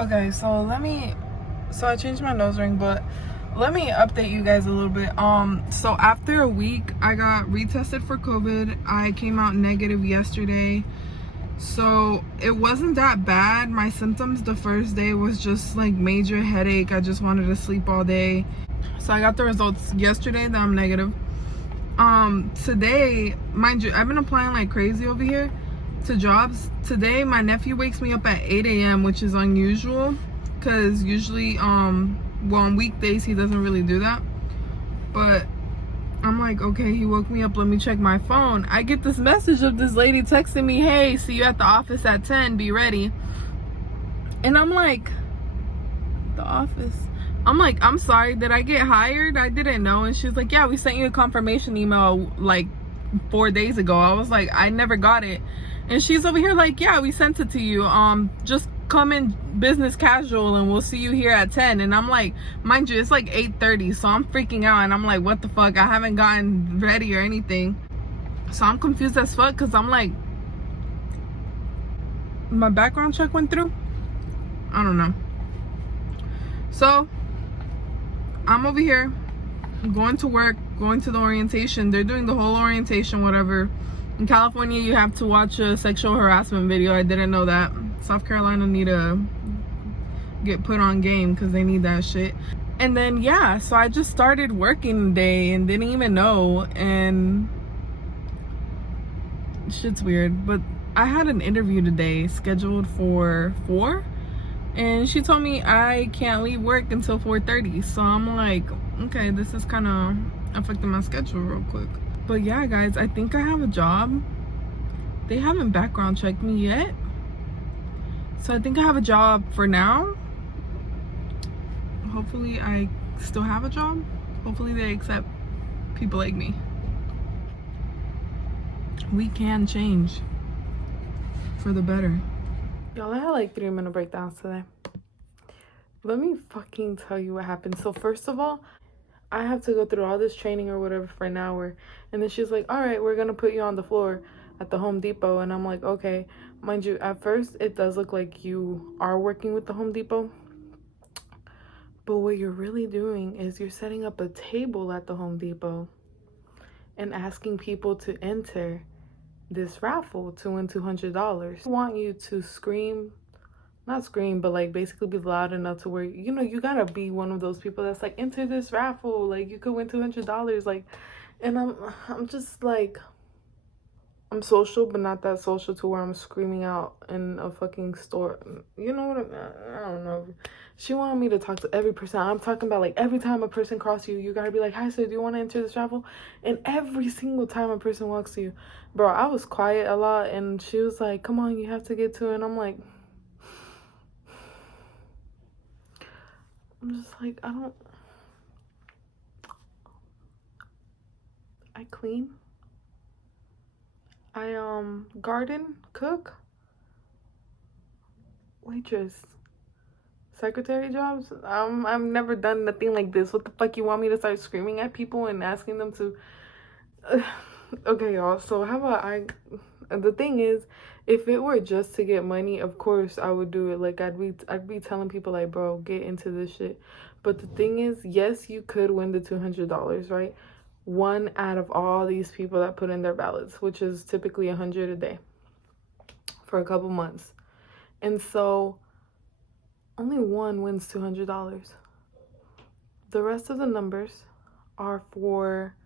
Okay, so I changed my nose ring, but let me update you guys a little bit. So after a week, I got retested for COVID. I came out negative yesterday. So it wasn't that bad. My symptoms the first day was just like major headache. I just wanted to sleep all day. So I got the results yesterday that I'm negative. Today, mind you, I've been applying like crazy over here to jobs. Today my nephew wakes me up at 8 a.m, which is unusual because usually well, on weekdays he doesn't really do that, but I'm like, okay, he woke me up, let me check my phone. I get this message of this lady texting me, hey, see you at the office at 10, be ready. And I'm like, the office? I'm like, I'm sorry, did I get hired? I didn't know. And she's like, yeah, we sent you a confirmation email like 4 days ago. I was like, I never got it. And she's over here like, yeah, we sent it to you. Just come in business casual and we'll see you here at 10. And I'm like, mind you, it's like 8:30, so I'm freaking out and I'm like, what the fuck? I haven't gotten ready or anything. So I'm confused as fuck because I'm like, my background check went through? I don't know. So I'm over here going to work, going to the orientation. They're doing the whole orientation, whatever. In California, you have to watch a sexual harassment video. I didn't know that. South Carolina need to get put on game because they need that shit. And then, yeah, so I just started working today and didn't even know. And shit's weird. But I had an interview today scheduled for 4. And she told me I can't leave work until 4:30. So I'm like, okay, this is kind of affecting my schedule real quick. But yeah, guys, I think I have a job. They haven't background checked me yet. So I think I have a job for now. Hopefully I still have a job. Hopefully they accept people like me. We can change for the better. Y'all, I had like 3-minute breakdowns today. Let me fucking tell you what happened. So first of all, I have to go through all this training or whatever for an hour. And then she's like, all right, we're going to put you on the floor at the Home Depot. And I'm like, okay. Mind you, at first, it does look like you are working with the Home Depot. But what you're really doing is you're setting up a table at the Home Depot and asking people to enter this raffle to win $200. I want you to scream, not scream, but like basically be loud enough to where, you know, you gotta be one of those people that's like, enter this raffle, like you could win $200. Like, and I'm just like, I'm social, but not that social to where I'm screaming out in a fucking store. You know what I don't know. She wanted me to talk to every person. I'm talking about like every time a person crosses you, you gotta be like, hi sir, do you want to enter this raffle? And every single time a person walks to you, bro, I was quiet a lot. And she was like, come on, you have to get to it. And I'm just like, I clean. I garden, cook, waitress, secretary jobs. I've never done nothing like this. What the fuck, you want me to start screaming at people and asking them to okay, y'all, so how about the thing is, if it were just to get money, of course I would do it. Like I'd be telling people like, bro, get into this shit. But the thing is, yes, you could win the $200, right? One out of all these people that put in their ballots, which is typically 100 a day for a couple months. And so only one wins $200. The rest of the numbers are for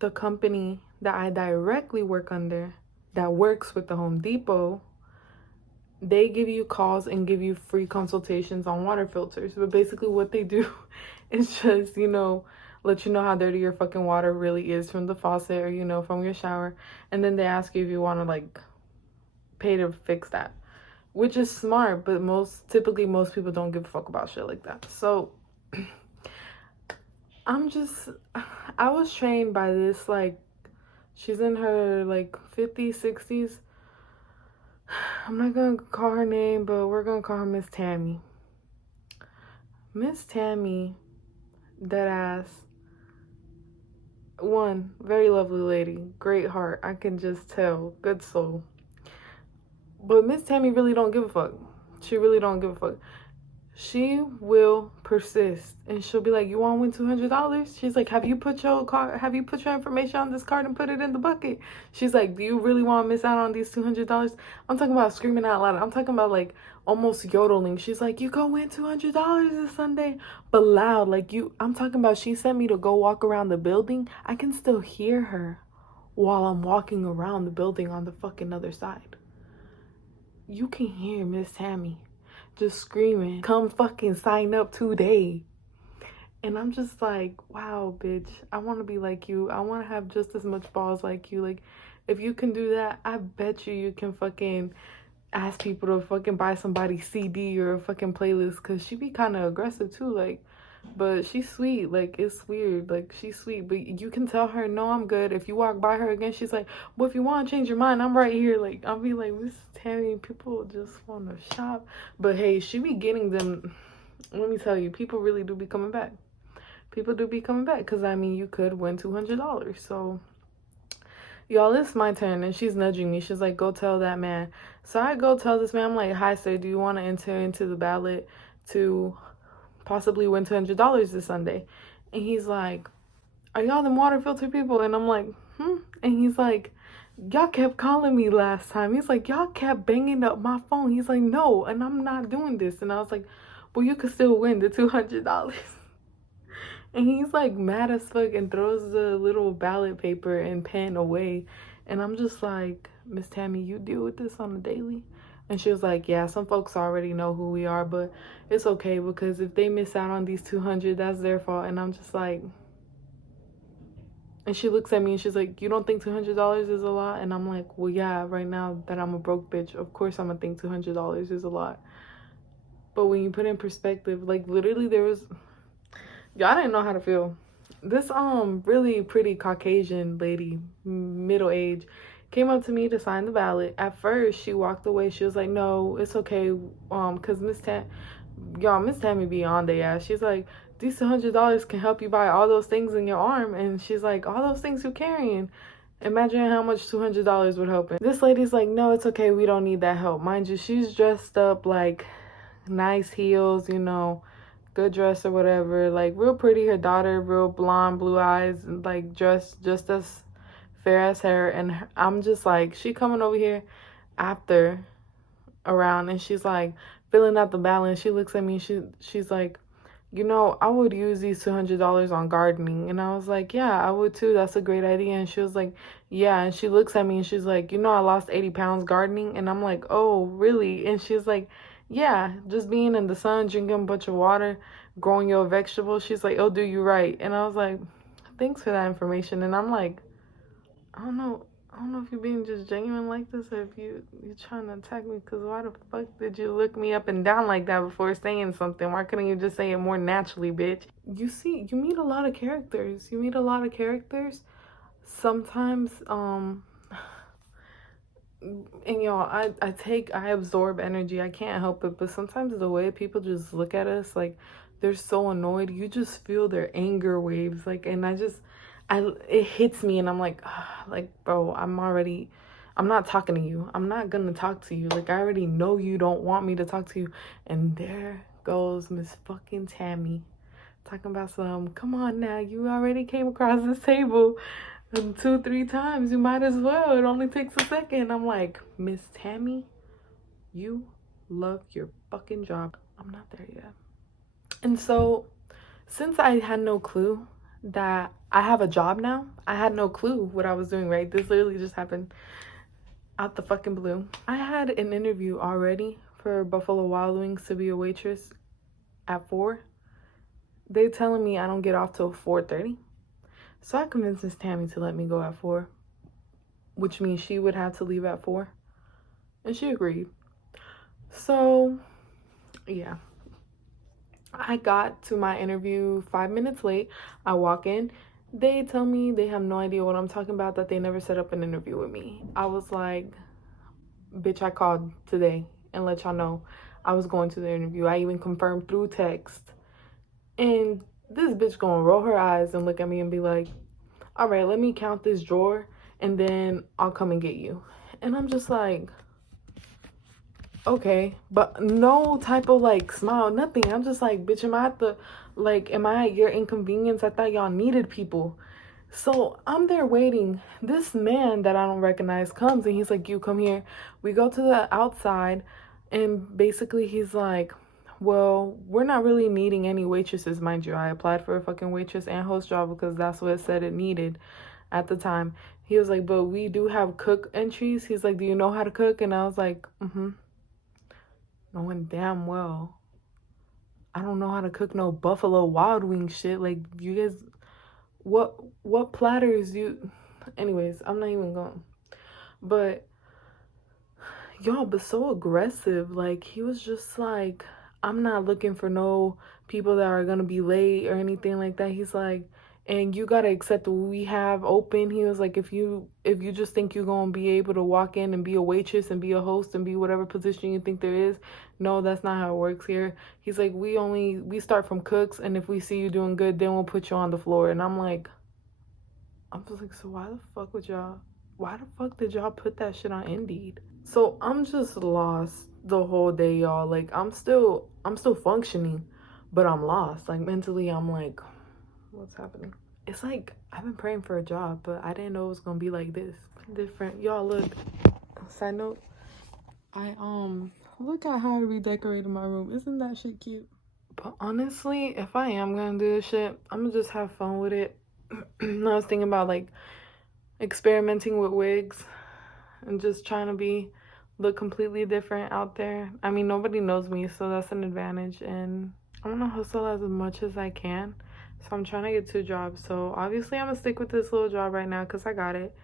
the company that I directly work under that works with the Home Depot. They give you calls and give you free consultations on water filters. But basically what they do is just, you know, let you know how dirty your fucking water really is from the faucet or, you know, from your shower. And then they ask you if you want to like pay to fix that, which is smart, but typically most people don't give a fuck about shit like that. So I was trained by this, like, she's in her like 50s, 60s. I'm not gonna call her name, but we're gonna call her Miss Tammy. Miss Tammy, dead ass. One, very lovely lady, great heart, I can just tell, good soul. But Miss Tammy really don't give a fuck. She really don't give a fuck. She will persist, and she'll be like, "You want to win $200?" She's like, "Have you put your information on this card and put it in the bucket?" She's like, "Do you really want to miss out on these $200?" I'm talking about screaming out loud. I'm talking about like almost yodeling. She's like, "You go win $200 this Sunday," but loud, like you. I'm talking about. She sent me to go walk around the building. I can still hear her while I'm walking around the building on the fucking other side. You can hear Miss Tammy just screaming, "Come fucking sign up today." And I'm just like, wow, bitch, I want to be like you. I want to have just as much balls like you. Like, if you can do that, I bet you can fucking ask people to fucking buy somebody's CD or a fucking playlist, because she be kind of aggressive too. Like, but she's sweet. Like, it's weird. Like, she's sweet, but you can tell her, "No, I'm good." If you walk by her again, she's like, "Well, if you want to change your mind, I'm right here." Like, I'll be like, "Miss Tammy, people just want to shop." But hey, she be getting them. Let me tell you, people really do be coming back. People do be coming back, because I mean, you could win $200. So y'all, it's my turn, and she's nudging me. She's like, "Go tell that man." So I go tell this man. I'm like, "Hi sir, do you want to enter into the ballot to possibly win $200 this Sunday?" And he's like, "Are y'all them water filter people?" And I'm like, And he's like, "Y'all kept calling me last time." He's like, "Y'all kept banging up my phone." He's like, "No, and I'm not doing this." And I was like, "Well, you could still win the $200. And he's like mad as fuck and throws the little ballot paper and pen away. And I'm just like, "Miss Tammy, you deal with this on a daily?" And she was like, "Yeah, some folks already know who we are, but it's okay, because if they miss out on these 200, that's their fault." And I'm just like, and she looks at me and she's like, "You don't think $200 is a lot?" And I'm like, "Well, yeah, right now that I'm a broke bitch, of course I'm gonna think $200 is a lot." But when you put in perspective, like literally there was, y'all didn't know how to feel. This really pretty Caucasian lady, middle age, came up to me to sign the ballot. At first, she walked away. She was like, "No, it's okay, cause Miss Tammy be on their ass." She's like, "These $200 can help you buy all those things in your arm," and she's like, "All those things you're carrying. Imagine how much $200 would help." And this lady's like, "No, it's okay. We don't need that help." Mind you, she's dressed up like nice heels, good dress or whatever, like real pretty. Her daughter, real blonde, blue eyes, and like dressed just as fair as her. And I'm just like, she coming over here after around, and she's like filling out the ballot. She looks at me and she's like, "I would use these $200 on gardening." And I was like, "Yeah, I would too. That's a great idea." And she was like, "Yeah." And she looks at me and she's like, "I lost 80 pounds gardening." And I'm like, "Oh, really?" And she's like, "Yeah, just being in the sun, drinking a bunch of water, growing your vegetables." She's like, "It'll do you right." And I was like, "Thanks for that information." And I'm like, I don't know if you're being just genuine like this, or if you're trying to attack me, because why the fuck did you look me up and down like that before saying something? Why couldn't you just say it more naturally, bitch? You meet a lot of characters. Sometimes, and I absorb energy. I can't help it, but sometimes the way people just look at us, like they're so annoyed, you just feel their anger waves, like, and it hits me, and I'm like, like, bro, I'm not talking to you. I'm not gonna talk to you. Like, I already know you don't want me to talk to you. And there goes Miss fucking Tammy talking about come on now, you already came across this table 2-3 times. You might as well. It only takes a second. I'm like, "Miss Tammy, you love your fucking job." I'm not there yet. And so, since I had no clue that I have a job now, I had no clue what I was doing, right? This literally just happened out the fucking blue. I had an interview already for Buffalo Wild Wings to be a waitress at 4. They telling me I don't get off till 4:30. So I convinced Miss Tammy to let me go at 4, which means she would have to leave at 4. And she agreed. So, yeah. I got to my interview 5 minutes late. I walk in. They tell me they have no idea what I'm talking about, that they never set up an interview with me. I was like, "Bitch, I called today and let y'all know I was going to the interview. I even confirmed through text." And this bitch gonna roll her eyes and look at me and be like, "All right, let me count this drawer and then I'll come and get you." And I'm just like, okay, but no type of like smile, nothing. I'm just like, bitch, am I at your inconvenience? I thought y'all needed people. So I'm there waiting. This man that I don't recognize comes and he's like, you come here. We go to the outside and basically he's like, well, we're not really needing any waitresses, mind you. I applied for a fucking waitress and host job because that's what it said it needed at the time. He was like, but we do have cook entries. He's like, do you know how to cook? And I was like, knowing damn well I don't know how to cook no Buffalo Wild Wing shit. Like, you guys, what platters you? Anyways, I'm not even going. But y'all, but so aggressive. Like, he was just like, I'm not looking for no people that are gonna be late or anything like that. He's like, and you gotta accept what we have open. He was like, if you just think you're gonna be able to walk in and be a waitress and be a host and be whatever position you think there is, no, that's not how it works here. He's like, we start from cooks, and if we see you doing good, then we'll put you on the floor. And I'm just like, so why the fuck did y'all put that shit on Indeed? So I'm just lost the whole day, y'all. Like, I'm still functioning, but I'm lost. Like, mentally, I'm like, what's happening? It's like I've been praying for a job, but I didn't know it was gonna be like this. Different. Y'all, look. Side note, I look at how I redecorated my room. Isn't that shit cute? But honestly, if I am gonna do this shit, I'm gonna just have fun with it. I was thinking about like experimenting with wigs and just trying to look completely different out there. I mean, nobody knows me, so that's an advantage, and I want to hustle as much as I can. So I'm trying to get 2 jobs. So obviously I'm gonna stick with this little job right now because I got it,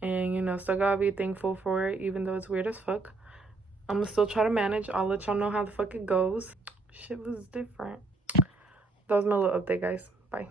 and still gotta be thankful for it, even though it's weird as fuck. I'm gonna still try to manage. I'll let y'all know how the fuck it goes. Shit was different. That was my little update, guys. Bye.